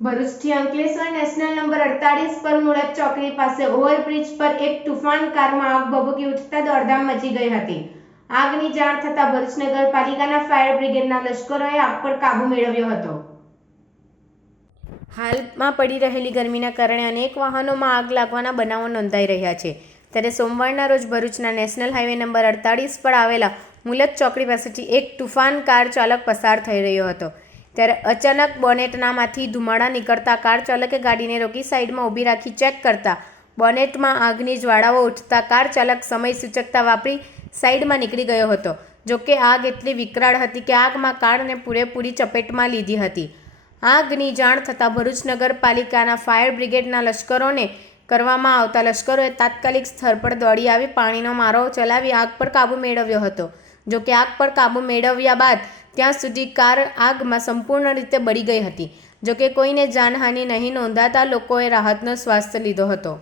ભરૂચથી Ankleshwar national number અડતાલીસ પર મુળક ચોકડી પાસે ઓવરબ્રિજ પર એક તુફાન કારમાં આગ ભભૂકી ઉઠતા દોડધામ મચી ગઈ હતી. આગની જાણ થતાં ભરૂચ નગરપાલિકાના ફાયર બ્રિગેડના લશ્કરોએ આગ પર કાબૂ મેળવ્યો હતો. હાલમાં પડી રહેલી ગરમીના કારણે અનેક વાહનોમાં આગ લાગવાના બનાવો નોંધાઈ રહ્યા છે. ત્યારે સોમવારના રોજ ભરૂચના નેશનલ હાઈવે નંબર અડતાલીસ પર આવેલા મુલત ચોકડી પાસેથી એક તુફાન કાર ચાલક પસાર થઈ રહ્યો હતો. ત્યારે અચાનક બોનેટનામાંથી ધુમાડા નીકળતા કાર ચાલકે ગાડીને રોકી સાઈડમાં ઊભી રાખી ચેક કરતા બોનેટમાં આગની જ્વાળાઓ ઉઠતા કાર ચાલક સમય સૂચકતા વાપરી સાઈડમાં નીકળી ગયો હતો. જોકે આગ એટલી વિકરાળ હતી કે આગમાં કારને પૂરેપૂરી ચપેટમાં લીધી હતી. આગની જાણ થતાં ભરૂચ નગરપાલિકાના ફાયર બ્રિગેડના લશ્કરોને કરવામાં આવતા લશ્કરોએ તાત્કાલિક સ્થળ પર દોડી આવી પાણીનો મારો ચલાવી આગ પર કાબૂ મેળવ્યો હતો. જોકે આગ પર કાબૂ મેળવ્યા બાદ ત્યાં સુધી કાર આગમાં સંપૂર્ણ રીતે બળી ગઈ હતી, જોકે કોઈને જાનહાનિ નહીં નોંધાતા લોકોએ રાહતનો શ્વાસ લીધો હતો.